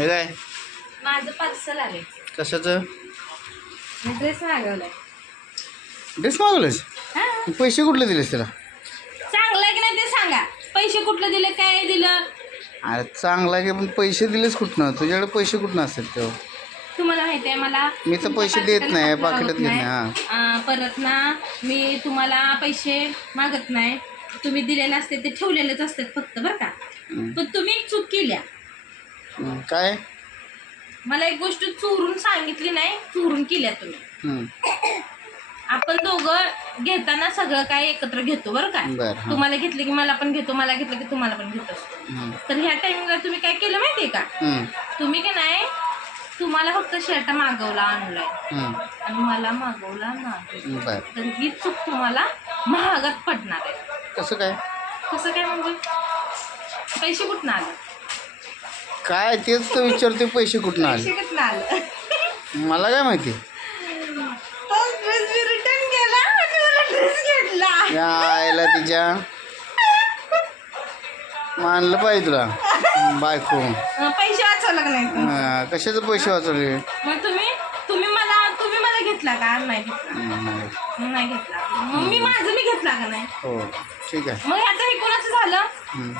हे काय माझं पार्सल आले. कशाचं? मी ड्रेस मागवलाय. ड्रेस मागवलेस? हा पैसे कुठले दिलेस त्याला? चांगलं आहे की नाही ते सांगा. पैसे कुठलं दिले, काय दिलं? अरे चांगला आहे की, पण पैसे दिलेस कुठनं? तुझ्याकडे पैसे कुठनं असतात तेव्हा? तुम्हाला माहिती आहे मला मी तर पैसे देत नाही, पाकिटात पाकिटात घेत नाही. परत ना मी तुम्हाला पैसे मागत नाही. तुम्ही दिलेले असते ते ठेवलेलेच असतात फक्त, बरं का. पण तुम्ही एक चूक केल्या. काय? मला एक गोष्ट चोरून सांगितली नाही, चोरून केल्या तुम्ही. आपण दोघं घेताना सगळं काय एकत्र घेतो, बरं का. बरं. तुम्हाला घेतलं की मला पण घेतो, मला घेतलं की तुम्हाला पण घेतो. तर ह्या टाइमिंगला तुम्ही काय केलं माहितीये का? तुम्ही का नाही, तुम्हाला फक्त शर्ट मागवला आणलाय आणि मला मागवला नाही. तर ही चूक तुम्हाला महागात पडणार आहे. कसं काय? कसं काय म्हणजे? पैसे कुठनं आले? काय तेच तर विचारते, पैसे कुठनं आले? पैसे कुठनं आले? मला काय माहिती. तो ड्रेस मी रिटर्न केला आणि मला ड्रेस घेतला. या आईला तिच्या मानलं पाहिजे तुला बायको. पैसे वाचवलं का नाही? कशाचे पैसे वाचवले? मग तुम्ही मला घेतला का? नाही घेतला. नाही घेतला. मग मी घेतला का नाही? हो ठीक आहे. मग आता हे कोणाचं झालं?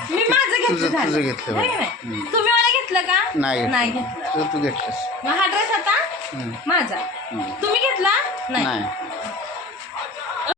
मी माझं घेतलं तुझं झालं. घेतलं. है की नाही? तुम्ही मला घेतलं का? नाही घेतलं. तू घेतलंस. मग हा ड्रेस आता माझा. तुम्ही घेतला? नाही.